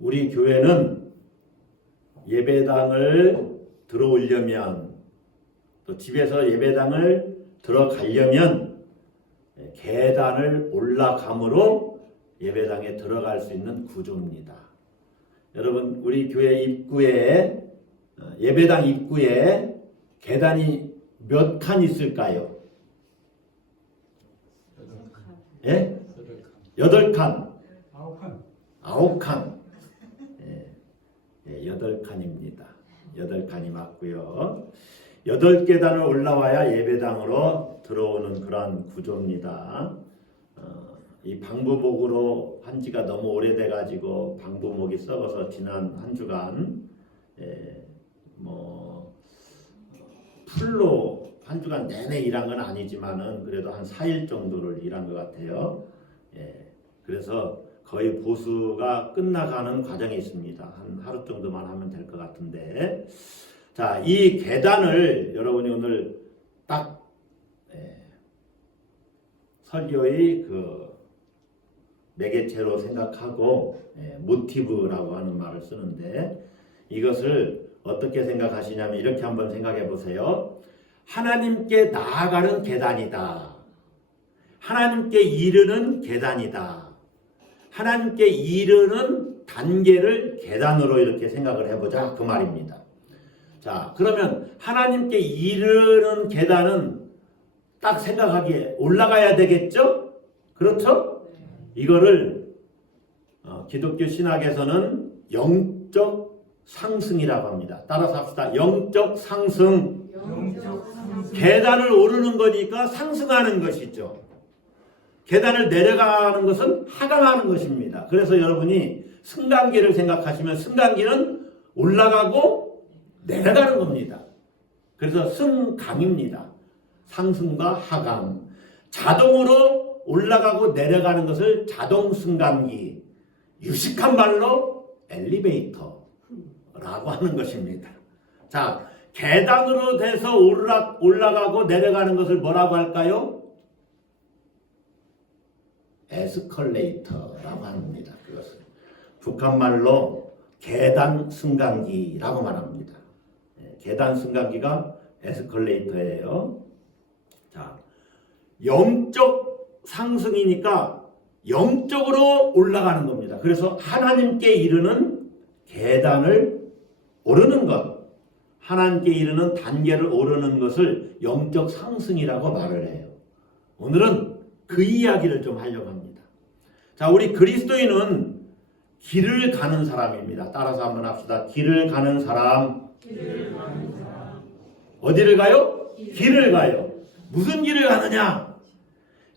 우리 교회는 예배당을 들어오려면 또 집에서 예배당을 들어가려면 계단을 올라감으로 예배당에 들어갈 수 있는 구조입니다. 여러분, 우리 교회 입구에 예배당 입구에 계단이 몇 칸 있을까요? 8칸. 8칸. 9칸. 8칸입니다. 8칸이 맞고요. 8계단을 올라와야 예배당으로 들어오는 그런 구조입니다. 이 방부목으로 한 지가 너무 오래돼가지고 방부목이 썩어서 지난 한 주간 풀로 한 주간 내내 일한 건 아니지만은 그래도 한 4일 정도를 일한 것 같아요. 그래서 거의 보수가 끝나가는 과정이 있습니다. 한 하루 정도만 하면 될 것 같은데, 자, 이 계단을 여러분이 오늘 딱 설교의 그 매개체로 생각하고 모티브라고 하는 말을 쓰는데, 이것을 어떻게 생각하시냐면 이렇게 한번 생각해 보세요. 하나님께 나아가는 계단이다. 하나님께 이르는 계단이다. 하나님께 이르는 단계를 계단으로 이렇게 생각을 해보자, 그 말입니다. 자, 그러면 하나님께 이르는 계단은 딱 생각하기에 올라가야 되겠죠? 그렇죠? 이거를 기독교 신학에서는 영적 상승이라고 합니다. 따라서 합시다. 영적 상승. 계단을 오르는 거니까 상승하는 것이죠. 계단을 내려가는 것은 하강하는 것입니다. 그래서 여러분이 승강기를 생각하시면 승강기는 올라가고 내려가는 겁니다. 그래서 승강입니다. 상승과 하강. 자동으로 올라가고 내려가는 것을 자동 승강기, 유식한 말로 엘리베이터라고 하는 것입니다. 자, 계단으로 돼서 올라가고 내려가는 것을 뭐라고 할까요? 에스컬레이터라고 합니다. 그것을 북한말로 계단 승강기라고 말합니다. 계단 승강기가 에스컬레이터예요. 자, 영적 상승이니까 영적으로 올라가는 겁니다. 그래서 하나님께 이르는 계단을 오르는 것, 하나님께 이르는 단계를 오르는 것을 영적 상승이라고 말을 해요. 오늘은 그 이야기를 좀 하려고 합니다. 자, 우리 그리스도인은 길을 가는 사람입니다. 따라서 한번 합시다. 길을 가는 사람. 어디를 가요? 길을 가요. 무슨 길을 가느냐?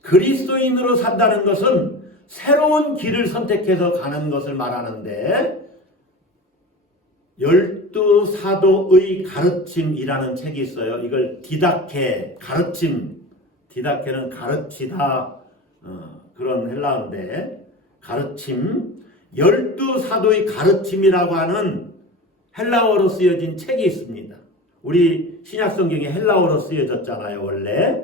그리스도인으로 산다는 것은 새로운 길을 선택해서 가는 것을 말하는데, 열두 사도의 가르침이라는 책이 있어요. 이걸 디다케, 가르침, 디다케는 가르치다, 그런 헬라어인데, 가르침, 열두 사도의 가르침이라고 하는 헬라어로 쓰여진 책이 있습니다. 우리 신약성경에 헬라어로 쓰여졌잖아요. 원래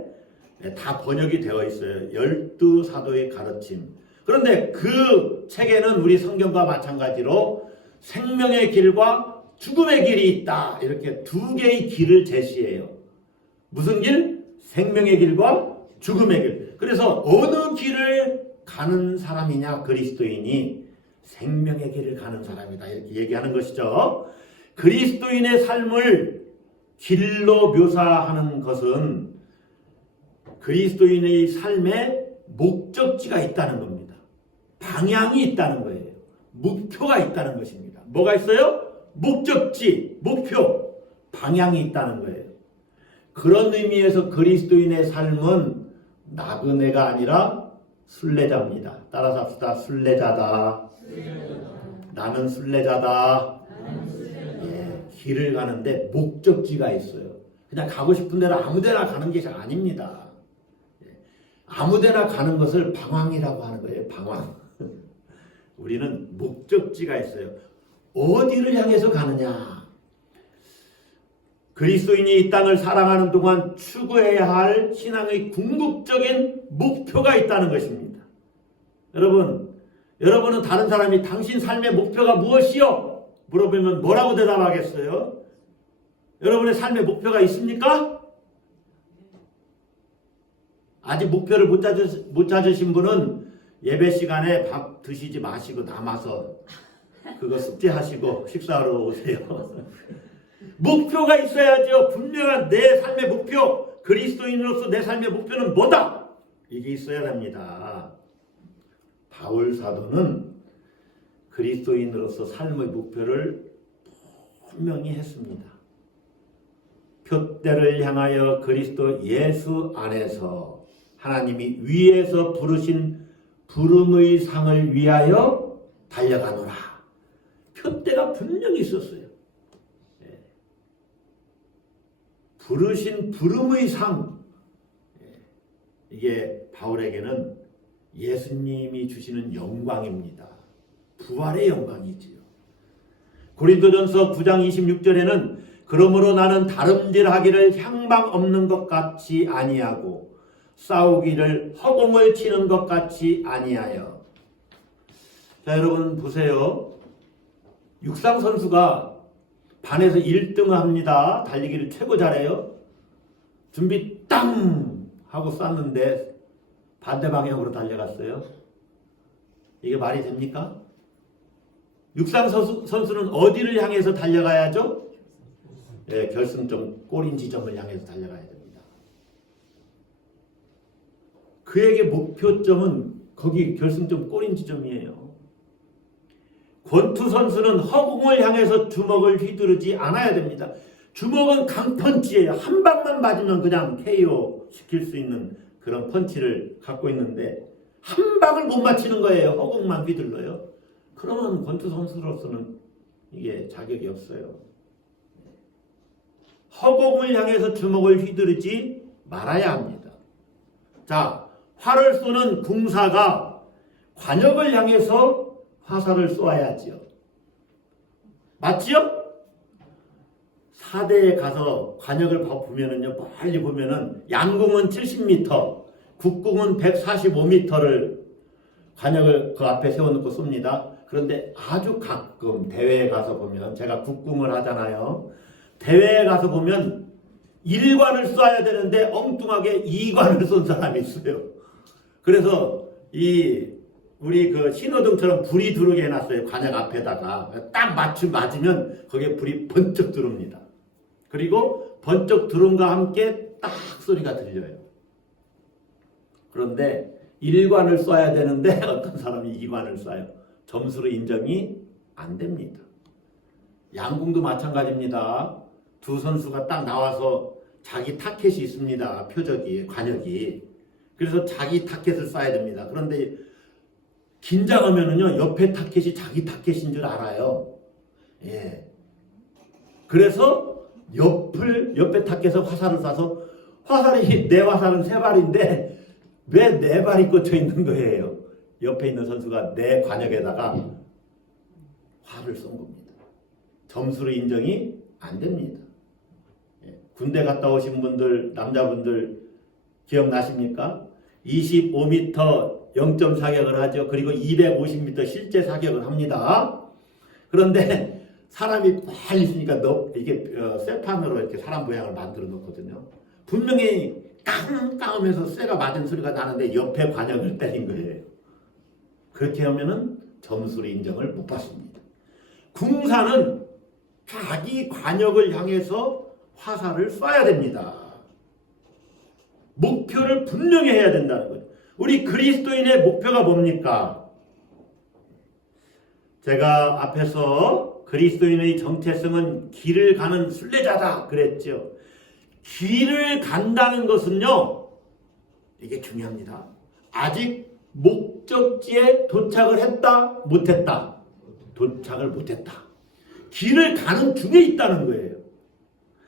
다 번역이 되어 있어요. 열두 사도의 가르침. 그런데 그 책에는 우리 성경과 마찬가지로 생명의 길과 죽음의 길이 있다, 이렇게 두 개의 길을 제시해요. 무슨 길? 생명의 길과 죽음의 길. 그래서 어느 길을 가는 사람이냐? 그리스도인이 생명의 길을 가는 사람이다, 이렇게 얘기하는 것이죠. 그리스도인의 삶을 길로 묘사하는 것은 그리스도인의 삶에 목적지가 있다는 겁니다. 방향이 있다는 거예요. 목표가 있다는 것입니다. 뭐가 있어요? 목적지, 목표, 방향이 있다는 거예요. 그런 의미에서 그리스도인의 삶은 나그네가 아니라 순례자입니다. 따라서 합시다. 순례자다. 나는 순례자다. 길을 가는데 목적지가 있어요. 그냥 가고 싶은 데로 아무 데나 가는 것이 아닙니다. 아무 데나 가는 것을 방황이라고 하는 거예요. 방황. 우리는 목적지가 있어요. 어디를 향해서 가느냐? 그리스도인이 이 땅을 살아가는 동안 추구해야 할 신앙의 궁극적인 목표가 있다는 것입니다. 여러분은 다른 사람이 당신 삶의 목표가 무엇이요? 물어보면 뭐라고 대답하겠어요? 여러분의 삶의 목표가 있습니까? 아직 목표를 못 찾으신 분은 예배 시간에 밥 드시지 마시고 남아서 그거 숙제하시고 식사하러 오세요. 목표가 있어야죠. 분명한 내 삶의 목표, 그리스도인으로서 내 삶의 목표는 뭐다? 이게 있어야 됩니다. 바울 사도는 그리스도인으로서 삶의 목표를 분명히 했습니다. 표대를 향하여 그리스도 예수 안에서 하나님이 위에서 부르신 부름의 상을 위하여 달려가노라. 표대가 분명히 있었어요. 부르신 부름의 상. 이게 바울에게는 예수님이 주시는 영광입니다. 부활의 영광이지요. 고린도전서 9장 26절에는 그러므로 나는 다름질하기를 향방 없는 것 같이 아니하고 싸우기를 허공을 치는 것 같이 아니하여. 자, 여러분 보세요. 육상 선수가 반에서 1등 합니다. 달리기를 최고 잘해요. 준비 땅 하고 쐈는데 반대 방향으로 달려갔어요. 이게 말이 됩니까? 육상 선수는 어디를 향해서 달려가야죠? 네, 결승점 골인 지점을 향해서 달려가야 됩니다. 그에게 목표점은 거기 결승점 골인 지점이에요. 권투 선수는 허공을 향해서 주먹을 휘두르지 않아야 됩니다. 주먹은 강펀치예요. 한 방만 맞으면 그냥 KO 시킬 수 있는 그런 펀치를 갖고 있는데 한 방을 못 맞히는 거예요. 허공만 휘둘러요. 그러면 권투 선수로서는 이게 자격이 없어요. 허공을 향해서 주먹을 휘두르지 말아야 합니다. 자, 활을 쏘는 궁사가 관역을 향해서 화살을 쏘아야지요. 맞지요? 사대에 가서 관역을 보면은요, 멀리 보면은 양궁은 70m, 국궁은 145m를 관역을 그 앞에 세워놓고 쏩니다. 그런데 아주 가끔 대회에 가서 보면, 제가 국궁을 하잖아요. 대회에 가서 보면 1관을 쏴야 되는데 엉뚱하게 2관을 쏜 사람이 있어요. 그래서 우리 그 신호등처럼 불이 들어오게 해놨어요. 관역 앞에다가. 딱 맞으면 거기에 불이 번쩍 들어옵니다. 그리고 번쩍 들어옴과 함께 딱 소리가 들려요. 그런데 1관을 쏴야 되는데 어떤 사람이 2관을 쏴요. 점수로 인정이 안 됩니다. 양궁도 마찬가지입니다. 두 선수가 딱 나와서 자기 타켓이 있습니다. 표적이, 관역이. 그래서 자기 타켓을 쏴야 됩니다. 그런데 긴장하면은요, 옆에 타켓이 자기 타켓인 줄 알아요. 예. 그래서 옆에 타켓에 화살을 쏴서 화살이, 내 화살은 3발인데 왜 4발이 꽂혀 있는 거예요? 옆에 있는 선수가 내 관역에다가 활을 쏜 겁니다. 점수로 인정이 안 됩니다. 예. 군대 갔다 오신 분들, 남자분들 기억나십니까? 25m 0점 사격을 하죠. 그리고 250m 실제 사격을 합니다. 그런데 사람이 빨리 있으니까 이게 쇠판으로 이렇게 사람 모양을 만들어 놓거든요. 분명히 깡깡하면서 쇠가 맞은 소리가 나는데 옆에 관역을 때린 거예요. 그렇게 하면은 점수로 인정을 못 받습니다. 궁사는 자기 관역을 향해서 화살을 쏴야 됩니다. 목표를 분명히 해야 된다는 거죠. 우리 그리스도인의 목표가 뭡니까? 제가 앞에서 그리스도인의 정체성은 길을 가는 순례자다 그랬죠. 길을 간다는 것은요, 이게 중요합니다. 아직 목적지에 도착을 했다, 못했다. 도착을 못했다. 길을 가는 중에 있다는 거예요.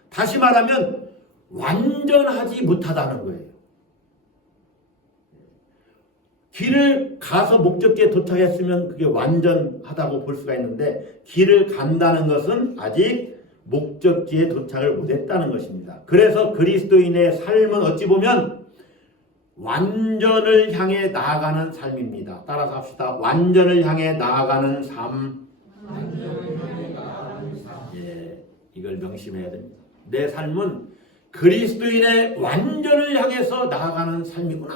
다시 말하면 완전하지 못하다는 거예요. 길을 가서 목적지에 도착했으면 그게 완전하다고 볼 수가 있는데, 길을 간다는 것은 아직 목적지에 도착을 못했다는 것입니다. 그래서 그리스도인의 삶은 어찌 보면 완전을 향해 나아가는 삶입니다. 따라서 합시다. 완전을 향해 나아가는 삶. 예, 이걸 명심해야 됩니다. 내 삶은 그리스도인의 완전을 향해서 나아가는 삶이구나.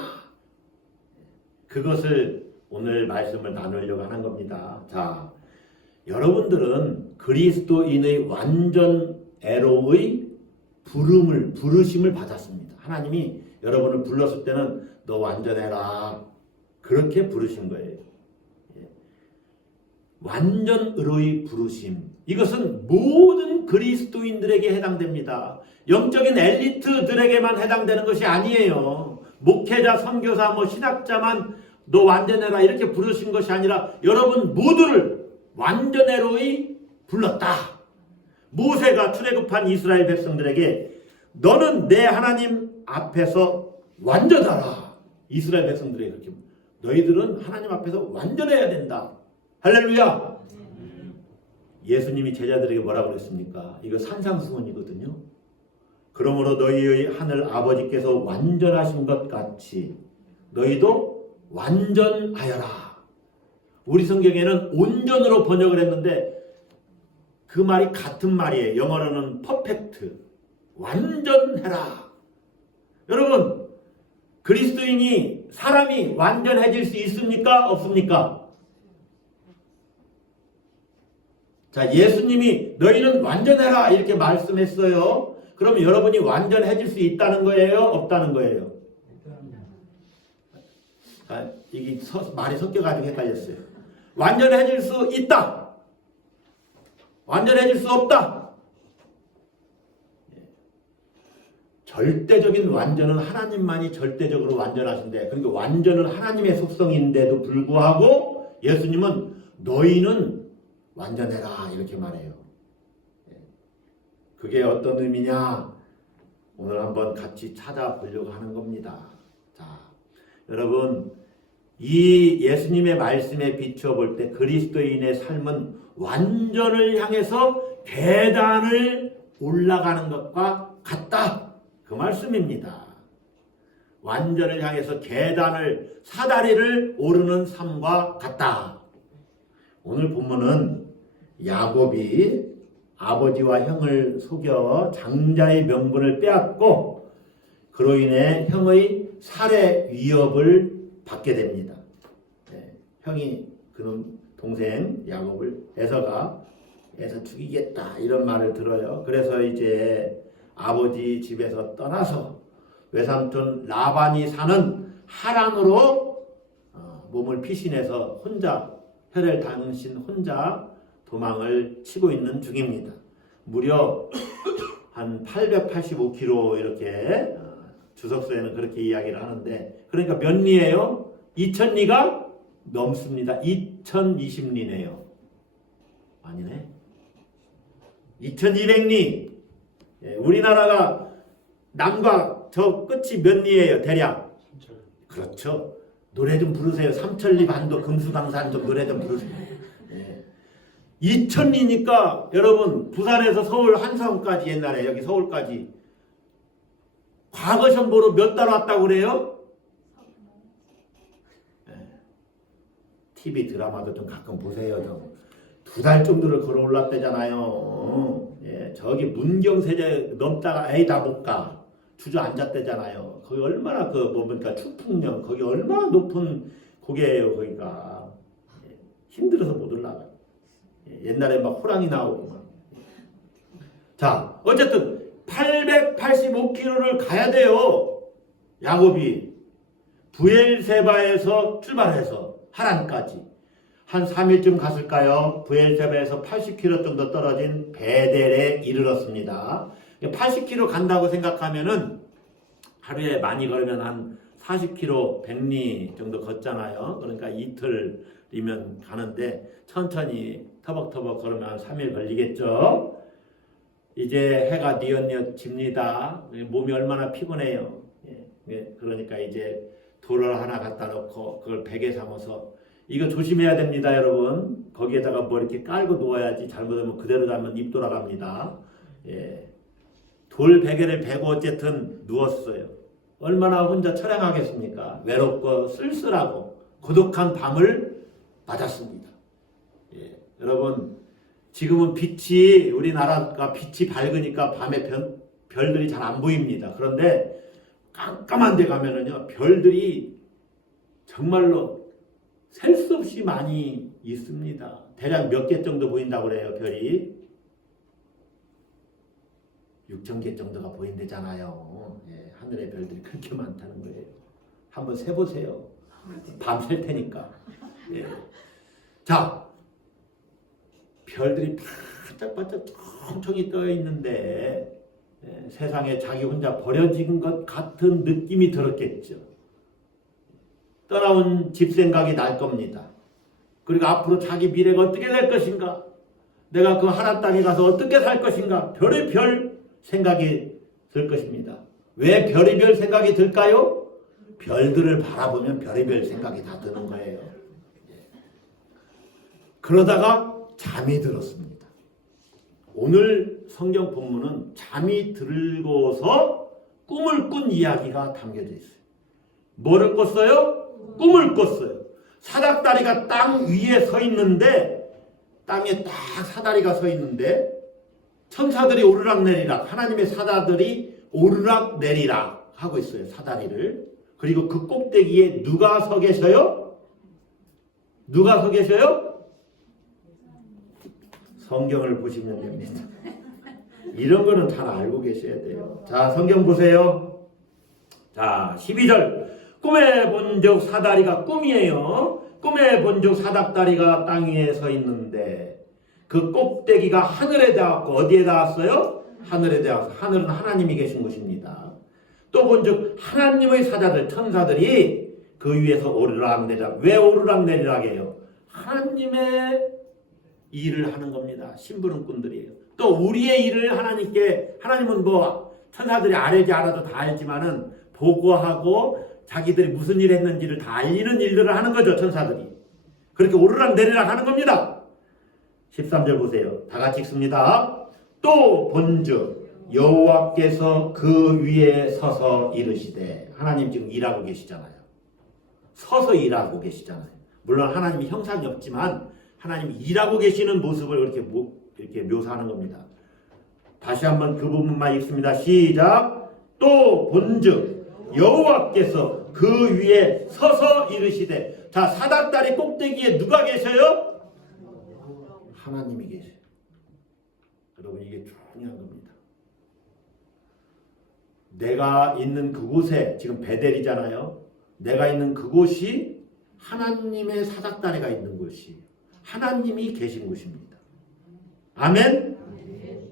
그것을 오늘 말씀을 나누려고 하는 겁니다. 자, 여러분들은 그리스도인의 완전 애로의 부르심을 받았습니다. 하나님이 여러분을 불렀을 때는 너 완전해라. 그렇게 부르신 거예요. 완전 의로의 부르심. 이것은 모든 그리스도인들에게 해당됩니다. 영적인 엘리트들에게만 해당되는 것이 아니에요. 목회자, 선교사, 신학자만 너 완전해라 이렇게 부르신 것이 아니라 여러분 모두를 완전해로이 불렀다. 모세가 출애굽한 이스라엘 백성들에게 너는 내 하나님 앞에서 완전하라. 이스라엘 백성들에게 그렇게 너희들은 하나님 앞에서 완전해야 된다. 할렐루야. 예수님이 제자들에게 뭐라고 그랬습니까? 이거 산상수훈이거든요. 그러므로 너희의 하늘 아버지께서 완전하신 것 같이 너희도 완전하여라. 우리 성경에는 온전으로 번역을 했는데 그 말이 같은 말이에요. 영어로는 퍼펙트. 완전해라. 여러분, 그리스도인이 사람이 완전해질 수 있습니까? 없습니까? 자, 예수님이 너희는 완전해라 이렇게 말씀했어요. 그러면 여러분이 완전해질 수 있다는 거예요? 없다는 거예요? 자, 이게 말이 섞여가지고 헷갈렸어요. 완전해질 수 있다. 완전해질 수 없다. 절대적인 완전은 하나님만이 절대적으로 완전하신데, 그러니까 완전은 하나님의 속성인데도 불구하고 예수님은 너희는 완전해라 이렇게 말해요. 그게 어떤 의미냐? 오늘 한번 같이 찾아보려고 하는 겁니다. 자, 여러분, 이 예수님의 말씀에 비춰볼 때 그리스도인의 삶은 완전을 향해서 계단을 올라가는 것과 같다. 그 말씀입니다. 완전을 향해서 계단을 사다리를 오르는 삶과 같다. 오늘 본문은 야곱이 아버지와 형을 속여 장자의 명분을 빼앗고 그로 인해 형의 살해 위협을 받게 됩니다. 형이 그놈 동생 야곱을 에서가 죽이겠다 이런 말을 들어요. 그래서 이제 아버지 집에서 떠나서 외삼촌 라반이 사는 하란으로 몸을 피신해서 혼자 혈혈 당신 혼자 도망을 치고 있는 중입니다. 무려 한 885km 이렇게 주석서에는 그렇게 이야기를 하는데, 그러니까 몇 리예요? 2000리가 넘습니다. 2020리네요. 아니네. 2200리. 우리나라가 남과 저 끝이 몇 리예요? 대략. 그렇죠. 노래 좀 부르세요. 삼천리 반도 금수강산 좀 노래 좀 부르세요. 2000리니까 여러분 부산에서 서울 한성까지 옛날에 여기 서울까지 과거 선보로 몇 달 왔다고 그래요? TV 드라마도 좀 가끔 보세요. 좀 2달 정도를 걸어 올랐대잖아요. 저기 문경세제 넘다가 에이 다 못 가. 주저앉았대잖아요. 거기 얼마나 뭡니까 추풍령 거기 얼마나 높은 고개예요. 거기가 힘들어서 못 올라가. 옛날에 막 호랑이 나오고 막. 자, 어쨌든 885km를 가야 돼요. 야곱이 부엘세바에서 출발해서 하란까지 한 3일쯤 갔을까요? 부엘세바에서 80km 정도 떨어진 베델에 이르렀습니다. 80km 간다고 생각하면은 하루에 많이 걸으면 한 40km, 100리 정도 걷잖아요. 그러니까 이틀이면 가는데 천천히 터벅터벅 걸으면 한 3일 걸리겠죠. 이제 해가 뉘엿뉘엿 집니다. 몸이 얼마나 피곤해요. 그러니까 이제 돌을 하나 갖다 놓고 그걸 베개 삼아서 이거 조심해야 됩니다, 여러분. 거기에다가 뭐 이렇게 깔고 누워야지 잘못하면 그대로 자면 입 돌아갑니다. 돌 베개를 베고 어쨌든 누웠어요. 얼마나 혼자 처량하겠습니까? 외롭고 쓸쓸하고 고독한 밤을 맞았습니다. 예, 여러분 지금은 빛이 우리나라가 빛이 밝으니까 밤에 별들이 잘 안 보입니다. 그런데 깜깜한 데 가면은요 별들이 정말로 셀 수 없이 많이 있습니다. 대략 몇 개 정도 보인다고 그래요. 별이 6,000개 정도가 보인대잖아요. 예, 하늘에 별들이 그렇게 많다는 거예요. 한번 세보세요. 밤 셀 테니까. 예. 자, 별들이 반짝반짝 촘촘히 떠 있는데 세상에 자기 혼자 버려진 것 같은 느낌이 들었겠죠. 떠나온 집 생각이 날 겁니다. 그리고 앞으로 자기 미래가 어떻게 될 것인가? 내가 그 하나 땅에 가서 어떻게 살 것인가? 별의별 생각이 들 것입니다. 왜 별의별 생각이 들까요? 별들을 바라보면 별의별 생각이 다 드는 거예요. 그러다가 잠이 들었습니다. 오늘 성경 본문은 잠이 들고서 꿈을 꾼 이야기가 담겨져 있어요. 뭐를 꿨어요? 꿈을 꿨어요. 사닥다리가 땅 위에 서 있는데, 땅에 딱 사다리가 서 있는데 천사들이 오르락내리락, 하나님의 사자들이 오르락내리락 하고 있어요. 사다리를. 그리고 그 꼭대기에 누가 서 계셔요? 누가 서 계셔요? 성경을 보시면 됩니다. 이런 거는 다 알고 계셔야 돼요. 자, 성경 보세요. 자, 12절. 꿈에 본 적 사다리가 꿈이에요. 꿈에 본 적 사닥다리가 땅 위에 서 있는데 그 꼭대기가 하늘에 닿았고 어디에 닿았어요? 하늘에 닿았어. 하늘은 하나님이 계신 곳입니다. 또 본 적 하나님의 사자들, 천사들이 그 위에서 오르락내리락. 왜 오르락내리락 해요? 하나님의 일을 하는 겁니다. 심부름꾼들이에요. 또 우리의 일을 하나님께, 하나님은 뭐 천사들이 알지 않아도 다 알지만은 보고하고 자기들이 무슨 일 했는지를 다 알리는 일들을 하는 거죠. 천사들이. 그렇게 오르락내리락 하는 겁니다. 13절 보세요. 다 같이 읽습니다. 또 본즉 여호와께서 그 위에 서서 이르시되, 하나님 지금 일하고 계시잖아요. 서서 일하고 계시잖아요. 물론 하나님이 형상이 없지만 하나님이 일하고 계시는 모습을 이렇게 묘사하는 겁니다. 다시 한번 그 부분만 읽습니다. 시작. 또 본즉 여호와께서 그 위에 서서 이르시되. 자, 사닥다리 꼭대기에 누가 계셔요? 하나님이 계셔요. 여러분, 이게 중요한 겁니다. 내가 있는 그곳에, 지금 베델이잖아요. 내가 있는 그곳이 하나님의 사닥다리가 있는 곳이에요. 하나님이 계신 곳입니다. 아멘?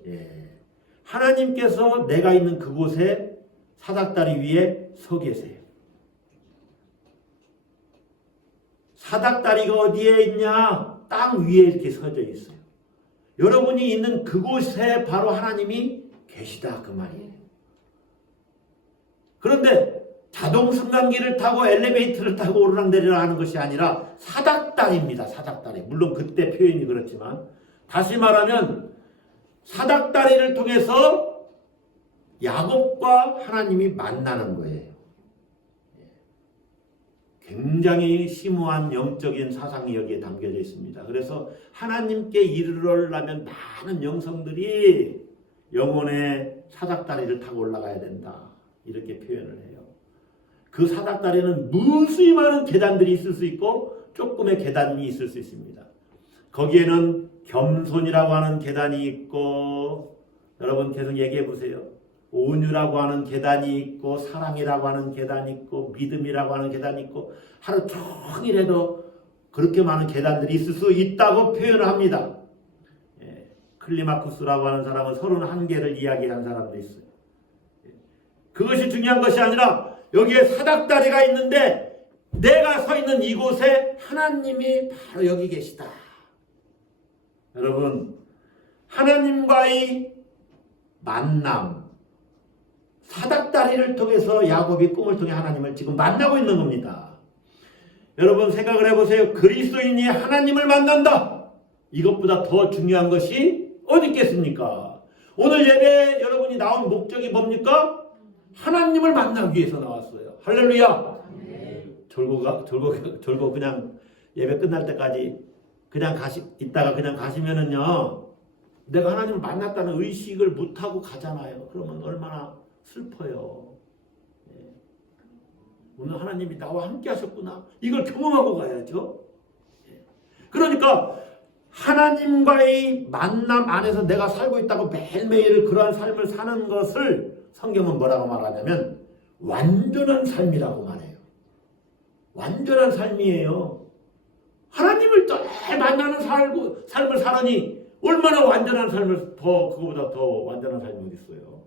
예. 하나님께서 내가 있는 그곳에 사닥다리 위에 서 계세요. 사닥다리가 어디에 있냐? 땅 위에 이렇게 서져 있어요. 여러분이 있는 그곳에 바로 하나님이 계시다, 그 말이에요. 그런데 자동 승강기를 타고 엘리베이터를 타고 오르락내리락 하는 것이 아니라 사닥다리입니다. 사닥다리. 물론 그때 표현이 그렇지만, 다시 말하면 사닥다리를 통해서 야곱과 하나님이 만나는 거예요. 굉장히 심오한 영적인 사상이 여기에 담겨져 있습니다. 그래서 하나님께 이르려면 많은 영성들이 영혼의 사닥다리를 타고 올라가야 된다, 이렇게 표현을 해요. 그 사닥다리는 무수히 많은 계단들이 있을 수 있고 조금의 계단이 있을 수 있습니다. 거기에는 겸손이라고 하는 계단이 있고, 여러분 계속 얘기해 보세요. 온유라고 하는 계단이 있고, 사랑이라고 하는 계단이 있고, 믿음이라고 하는 계단이 있고, 하루 종일에도 그렇게 많은 계단들이 있을 수 있다고 표현을 합니다. 예, 클리마쿠스라고 하는 사람은 31개를 이야기한 사람도 있어요. 예, 그것이 중요한 것이 아니라 여기에 사닥다리가 있는데 내가 서 있는 이곳에 하나님이 바로 여기 계시다. 여러분, 하나님과의 만남, 사닥다리를 통해서 야곱이 꿈을 통해 하나님을 지금 만나고 있는 겁니다. 여러분 생각을 해보세요. 그리스도인이 하나님을 만난다. 이것보다 더 중요한 것이 어디 있겠습니까? 오늘 예배 여러분이 나온 목적이 뭡니까? 하나님을 만나기 위해서 나왔어요. 할렐루야. 졸고 그냥 예배 끝날 때까지 그냥 있다가 그냥 가시면은요, 내가 하나님을 만났다는 의식을 못하고 가잖아요. 그러면 얼마나 슬퍼요. 오늘 하나님이 나와 함께 하셨구나. 이걸 경험하고 가야죠. 그러니까 하나님과의 만남 안에서 내가 살고 있다고 매일매일 그러한 삶을 사는 것을 성경은 뭐라고 말하냐면 완전한 삶이라고 말해요. 완전한 삶이에요. 하나님을 늘 만나는 삶을 살으니 얼마나 완전한 삶을 그거보다 더 완전한 삶이 어디 있어요.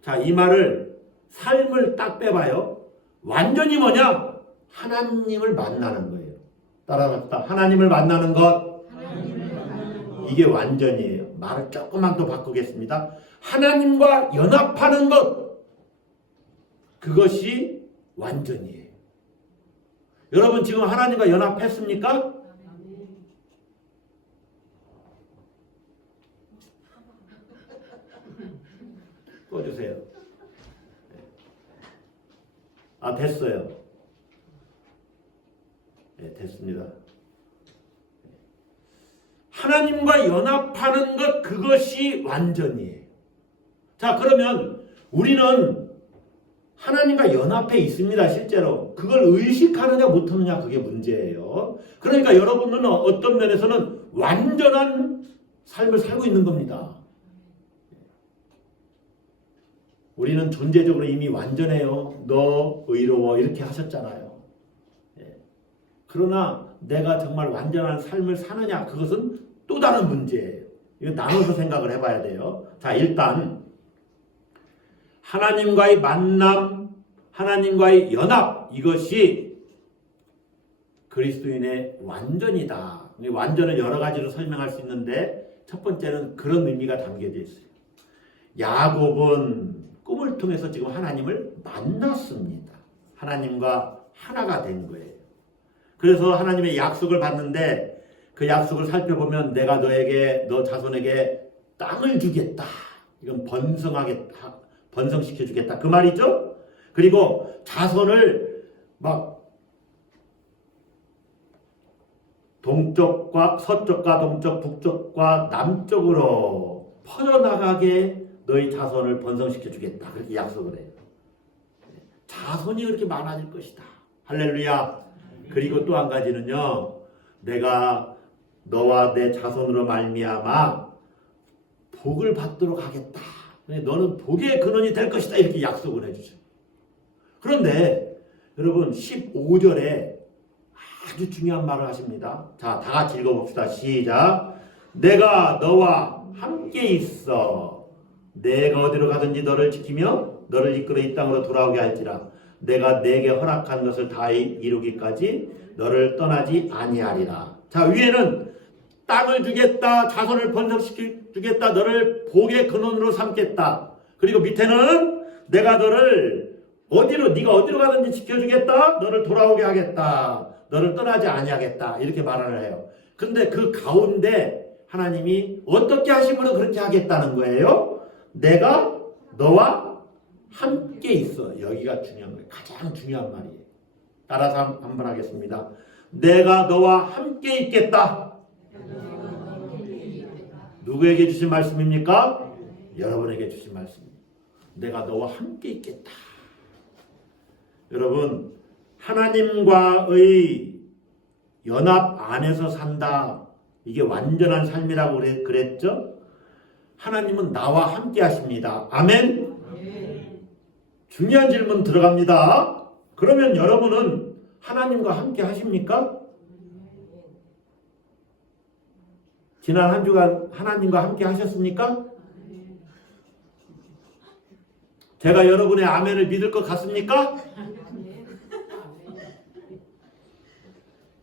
자, 이 말을 삶을 딱 빼봐요. 완전히 뭐냐? 하나님을 만나는 거예요. 따라갑시다. 하나님을 만나는 것. 이게 완전이에요. 말을 조금만 더 바꾸겠습니다. 하나님과 연합하는 것. 그것이 완전이에요. 여러분 지금 하나님과 연합했습니까? 꺼주세요. 됐어요. 네, 됐습니다. 하나님과 연합하는 것, 그것이 완전이에요. 자, 그러면 우리는 하나님과 연합해 있습니다. 실제로. 그걸 의식하느냐 못하느냐 그게 문제예요. 그러니까 여러분은 어떤 면에서는 완전한 삶을 살고 있는 겁니다. 우리는 존재적으로 이미 완전해요. 너 의로워 이렇게 하셨잖아요. 그러나 내가 정말 완전한 삶을 사느냐, 그것은 또 다른 문제예요. 이거 나눠서 생각을 해봐야 돼요. 자, 일단 하나님과의 만남, 하나님과의 연합, 이것이 그리스도인의 완전이다. 완전을 여러 가지로 설명할 수 있는데 첫 번째는 그런 의미가 담겨져 있어요. 야곱은 꿈을 통해서 지금 하나님을 만났습니다. 하나님과 하나가 된 거예요. 그래서 하나님의 약속을 받는데 그 약속을 살펴보면 내가 너 자손에게 땅을 주겠다. 이건 번성시켜 주겠다. 그 말이죠. 그리고 자손을 막 동쪽과 서쪽과 동쪽, 북쪽과 남쪽으로 퍼져나가게 너희 자손을 번성시켜 주겠다. 그렇게 약속을 해요. 자손이 그렇게 많아질 것이다. 할렐루야. 그리고 또 한 가지는요. 내가 너와 내 자손으로 말미암아 복을 받도록 하겠다. 너는 복의 근원이 될 것이다. 이렇게 약속을 해주죠. 그런데 여러분 15절에 아주 중요한 말을 하십니다. 자, 다 같이 읽어봅시다. 시작. 내가 너와 함께 있어. 내가 어디로 가든지 너를 지키며 너를 이끌어 이 땅으로 돌아오게 할지라. 내가 내게 허락한 것을 다 이루기까지 너를 떠나지 아니하리라. 자, 위에는 땅을 주겠다, 자손을 번성시켜 주겠다, 너를 복의 근원으로 삼겠다. 그리고 밑에는 내가 네가 어디로 가든지 지켜주겠다, 너를 돌아오게 하겠다, 너를 떠나지 아니하겠다. 이렇게 말을 해요. 그런데 그 가운데 하나님이 어떻게 하심으로 그렇게 하겠다는 거예요? 내가 너와 함께 있어. 여기가 중요한 거예요. 가장 중요한 말이에요. 따라서 한번 하겠습니다. 내가 너와 함께 있겠다. 누구에게 주신 말씀입니까? 여러분에게 주신 말씀입니다. 내가 너와 함께 있겠다. 여러분, 하나님과의 연합 안에서 산다. 이게 완전한 삶이라고 그랬죠? 하나님은 나와 함께 하십니다. 아멘? 중요한 질문 들어갑니다. 그러면 여러분은 하나님과 함께 하십니까? 지난 한 주간 하나님과 함께 하셨습니까? 제가 여러분의 아멘을 믿을 것 같습니까?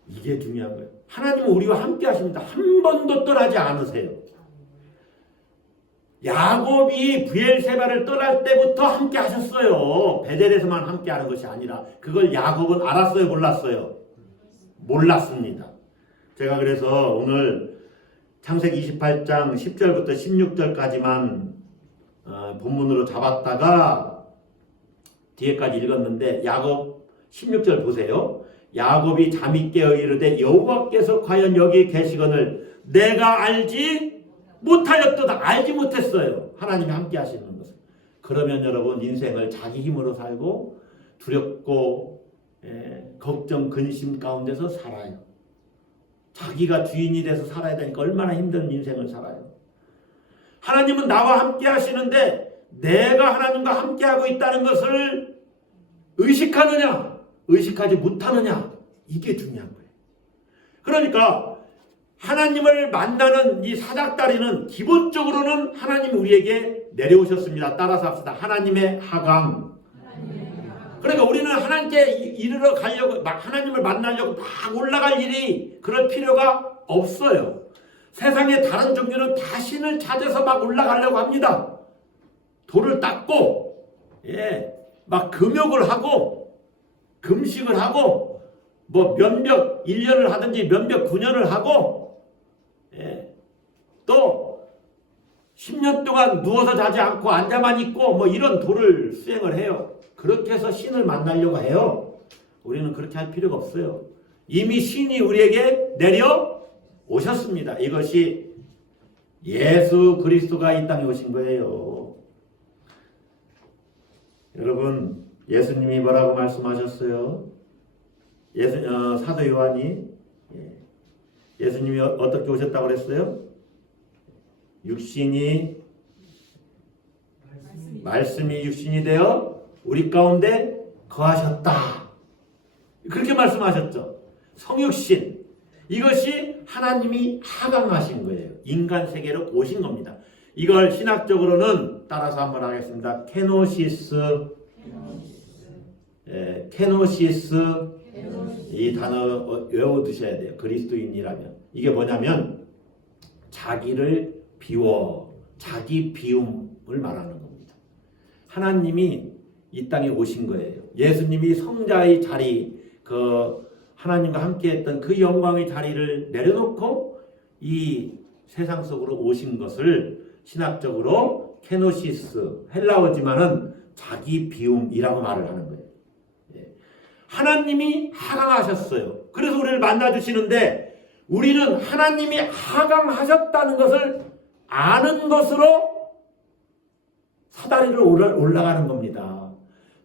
이게 중요한 거예요. 하나님은 우리와 함께 하십니다. 한 번도 떠나지 않으세요. 야곱이 브엘세바를 떠날 때부터 함께 하셨어요. 베델에서만 함께 하는 것이 아니라. 그걸 야곱은 알았어요, 몰랐어요? 몰랐습니다. 제가 그래서 오늘 창세기 28장 10절부터 16절까지만 본문으로 잡았다가 뒤에까지 읽었는데 야곱 16절 보세요. 야곱이 잠이 깨어 이르되 여호와께서 과연 여기 계시거늘 내가 알지 못하였도다. 알지 못했어요. 하나님이 함께 하시는 것을. 그러면 여러분 인생을 자기 힘으로 살고 두렵고 걱정 근심 가운데서 살아요. 자기가 주인이 돼서 살아야 되니까 얼마나 힘든 인생을 살아요. 하나님은 나와 함께 하시는데 내가 하나님과 함께 하고 있다는 것을 의식하느냐 의식하지 못하느냐 이게 중요한 거예요. 그러니까 하나님을 만나는 이 사닥다리는 기본적으로는 하나님이 우리에게 내려오셨습니다. 따라서 합시다. 하나님의 하강. 그러니까 우리는 하나님께 이르러 가려고 하나님을 만나려고 막 올라갈 일이 그럴 필요가 없어요. 세상의 다른 종교는 다 신을 찾아서 막 올라가려고 합니다. 돌을 닦고 막 금욕을 하고 금식을 하고 뭐 몇몇 1년을 하든지 몇몇 9년을 하고 또 10년 동안 누워서 자지 않고 앉아만 있고 뭐 이런 도를 수행을 해요. 그렇게 해서 신을 만나려고 해요. 우리는 그렇게 할 필요가 없어요. 이미 신이 우리에게 내려오셨습니다. 이것이 예수 그리스도가 이 땅에 오신 거예요. 여러분 예수님이 뭐라고 말씀하셨어요? 사도 요한이 예수님이 어떻게 오셨다고 그랬어요? 말씀이 육신이 되어 우리 가운데 거하셨다. 그렇게 말씀하셨죠. 성육신. 이것이 하나님이 하강하신 거예요. 인간 세계로 오신 겁니다. 이걸 신학적으로는 따라서 한번 하겠습니다. 케노시스. 이 단어 외워두셔야 돼요. 그리스도인이라면. 이게 뭐냐면 자기를 비워 자기 비움을 말하는 겁니다. 하나님이 이 땅에 오신 거예요. 예수님이 성자의 자리, 하나님과 함께했던 그 영광의 자리를 내려놓고 이 세상 속으로 오신 것을 신학적으로 케노시스, 헬라어지만은 자기 비움이라고 말을 하는 거예요. 하나님이 하강하셨어요. 그래서 우리를 만나주시는데 우리는 하나님이 하강하셨다는 것을 아는 것으로 사다리를 올라가는 겁니다.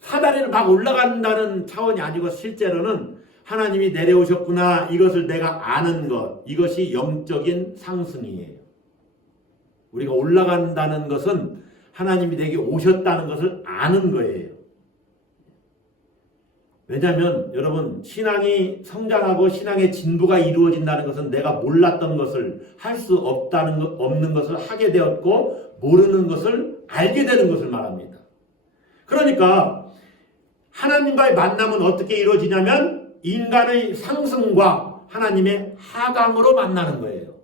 사다리를 막 올라간다는 차원이 아니고 실제로는 하나님이 내려오셨구나 이것을 내가 아는 것, 이것이 영적인 상승이에요. 우리가 올라간다는 것은 하나님이 내게 오셨다는 것을 아는 거예요. 왜냐하면 여러분 신앙이 성장하고 신앙의 진보가 이루어진다는 것은 내가 몰랐던 것을 할 수 없는 것을 하게 되었고 모르는 것을 알게 되는 것을 말합니다. 그러니까 하나님과의 만남은 어떻게 이루어지냐면 인간의 상승과 하나님의 하강으로 만나는 거예요.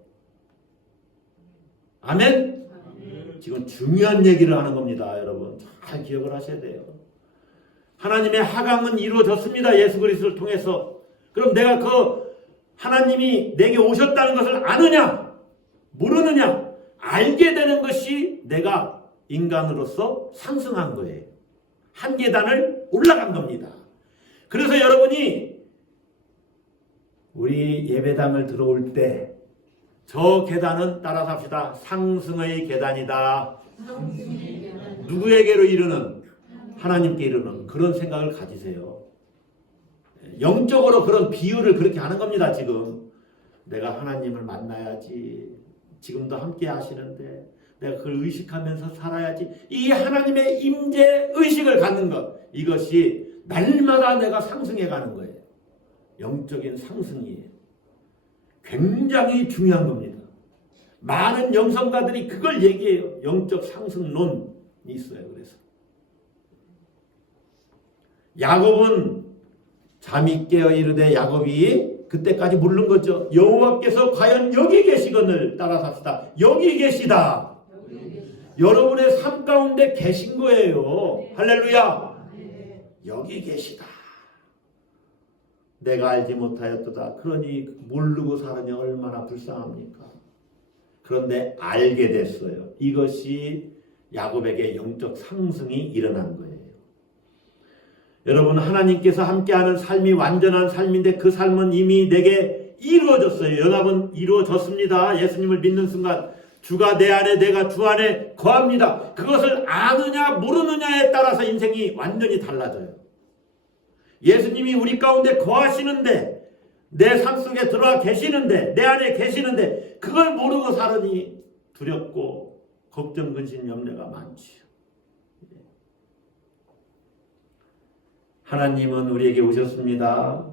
아멘? 지금 중요한 얘기를 하는 겁니다. 여러분 잘 기억을 하셔야 돼요. 하나님의 하강은 이루어졌습니다. 예수 그리스도를 통해서. 그럼 내가 하나님이 내게 오셨다는 것을 아느냐? 모르느냐? 알게 되는 것이 내가 인간으로서 상승한 거예요. 한 계단을 올라간 겁니다. 그래서 여러분이 우리 예배당을 들어올 때 저 계단은 따라서 합시다. 상승의 계단이다. 누구에게로 이르는? 하나님께 이르는 그런 생각을 가지세요. 영적으로 그런 비유를 그렇게 하는 겁니다. 지금 내가 하나님을 만나야지. 지금도 함께 하시는데 내가 그걸 의식하면서 살아야지. 이 하나님의 임재 의식을 갖는 것, 이것이 날마다 내가 상승해 가는 거예요. 영적인 상승이에요. 굉장히 중요한 겁니다. 많은 영성가들이 그걸 얘기해요. 영적 상승론이 있어요. 그래서 야곱은 잠이 깨어 이르되 야곱이 그때까지 모르는 거죠. 여호와께서 과연 여기 계시거늘 따라서 합시다. 여기 계시다. 여러분의 삶 가운데 계신 거예요. 할렐루야. 여기 계시다. 내가 알지 못하였도다. 그러니 모르고 살으니 얼마나 불쌍합니까? 그런데 알게 됐어요. 이것이 야곱에게 영적 상승이 일어난 거예요. 여러분, 하나님께서 함께하는 삶이 완전한 삶인데 그 삶은 이미 내게 이루어졌어요. 연합은 이루어졌습니다. 예수님을 믿는 순간 주가 내 안에, 내가 주 안에 거합니다. 그것을 아느냐 모르느냐에 따라서 인생이 완전히 달라져요. 예수님이 우리 가운데 거하시는데, 내 삶 속에 들어와 계시는데, 내 안에 계시는데 그걸 모르고 살으니 두렵고 걱정, 근심, 염려가 많지요. 하나님은 우리에게 오셨습니다.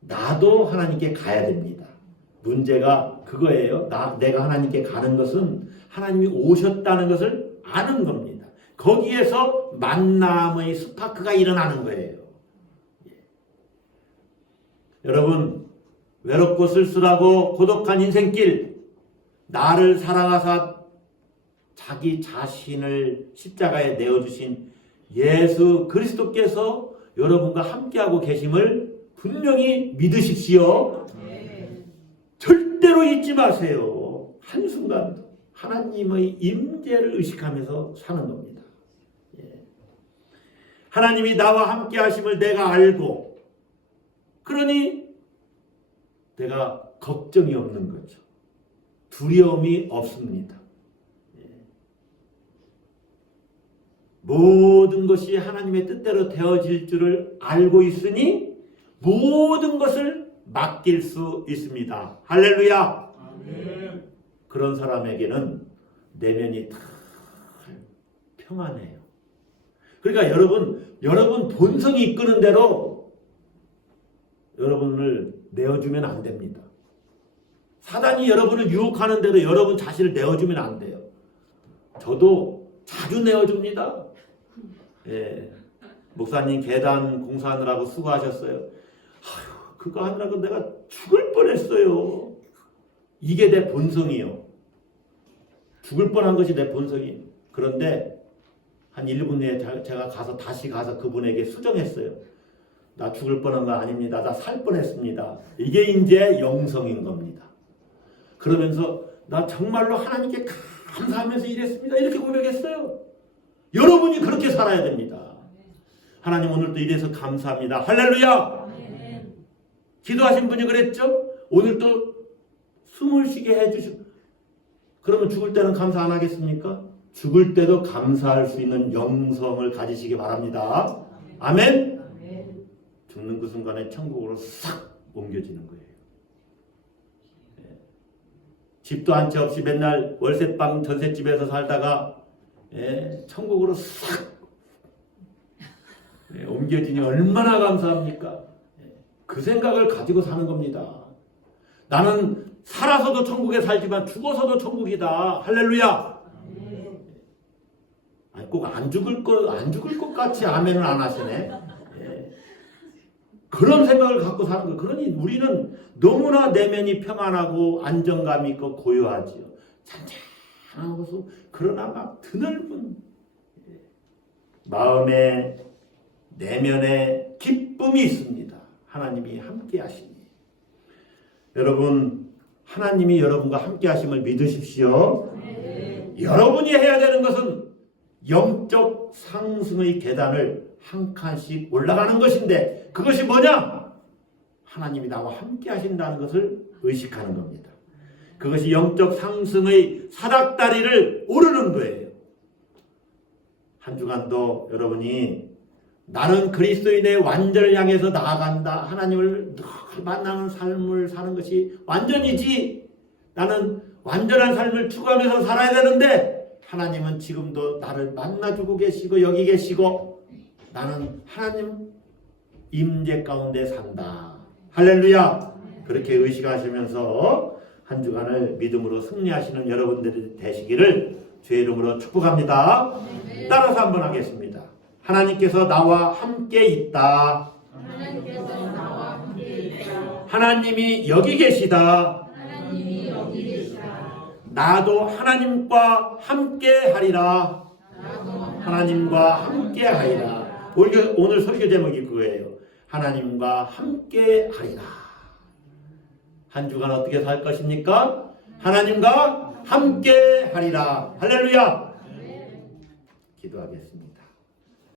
나도 하나님께 가야 됩니다. 문제가 그거예요. 내가 하나님께 가는 것은 하나님이 오셨다는 것을 아는 겁니다. 거기에서 만남의 스파크가 일어나는 거예요. 여러분, 외롭고 쓸쓸하고 고독한 인생길, 나를 사랑하사 자기 자신을 십자가에 내어주신 예수 그리스도께서 여러분과 함께하고 계심을 분명히 믿으십시오. 절대로 잊지 마세요. 한순간 하나님의 임재를 의식하면서 사는 겁니다. 하나님이 나와 함께 하심을 내가 알고, 그러니 내가 걱정이 없는 거죠. 두려움이 없습니다. 모든 것이 하나님의 뜻대로 되어질 줄을 알고 있으니 모든 것을 맡길 수 있습니다. 할렐루야. 아멘. 그런 사람에게는 내면이 다 평안해요. 그러니까 여러분 본성이 이끄는 대로 여러분을 내어주면 안 됩니다. 사단이 여러분을 유혹하는 대로 여러분 자신을 내어주면 안 돼요. 저도 자주 내어줍니다. 예, 목사님 계단 공사하느라고 수고하셨어요. 아휴, 그거 하느라고 내가 죽을 뻔했어요. 이게 내 본성이요. 죽을 뻔한 것이 내 본성이에요. 그런데 한 1분 내에 제가 다시 가서 그분에게 수정했어요. 나 죽을 뻔한 거 아닙니다. 나 살 뻔했습니다. 이게 이제 영성인 겁니다. 그러면서 나 정말로 하나님께 감사하면서 일했습니다. 이렇게 고백했어요. 여러분이 그렇게 살아야 됩니다. 하나님, 오늘도 이래서 감사합니다. 할렐루야. 기도하신 분이 그랬죠? 오늘도 숨을 쉬게 해주시고, 그러면 죽을 때는 감사 안 하겠습니까? 죽을 때도 감사할 수 있는 영성을 가지시기 바랍니다. 아멘. 죽는 그 순간에 천국으로 싹 옮겨지는 거예요. 집도 한 채 없이 맨날 월세방 전셋집에서 살다가 천국으로 싹 옮겨지니 얼마나 감사합니까? 그 생각을 가지고 사는 겁니다. 나는 살아서도 천국에 살지만 죽어서도 천국이다. 할렐루야. 꼭 안 죽을 것 같이 아멘을 안 하시네. 그런 생각을 갖고 사는 거예요. 그러니 우리는 너무나 내면이 평안하고 안정감 있고 고요하지요. 잔잔하고서 그러나 막 드넓은 마음에 내면에 기쁨이 있습니다. 하나님이 함께 하시니. 여러분, 하나님이 여러분과 함께 하심을 믿으십시오. 여러분이 해야 되는 것은 영적 상승의 계단을 한 칸씩 올라가는 것인데, 그것이 뭐냐? 하나님이 나와 함께 하신다는 것을 의식하는 겁니다. 그것이 영적 상승의 사닥다리를 오르는 거예요. 한 주간도 여러분이 나는 그리스도인의 완전을 향해서 나아간다, 하나님을 늘 만나는 삶을 사는 것이 완전이지, 나는 완전한 삶을 추구하면서 살아야 되는데 하나님은 지금도 나를 만나주고 계시고 여기 계시고 나는 하나님 임재 가운데 산다. 할렐루야. 그렇게 의식하시면서 한 주간을 믿음으로 승리하시는 여러분들이 되시기를 주의 이름으로 축복합니다. 따라서 한번 하겠습니다. 하나님께서 나와 함께 있다. 하나님이 여기 계시다. 나도 하나님과 함께 하리라. 하나님과 함께 하리라. 오늘 설교 제목이 그거예요. 하나님과 함께 하리라. 한 주간 어떻게 살 것입니까? 하나님과 함께 하리라. 할렐루야. 기도하겠습니다.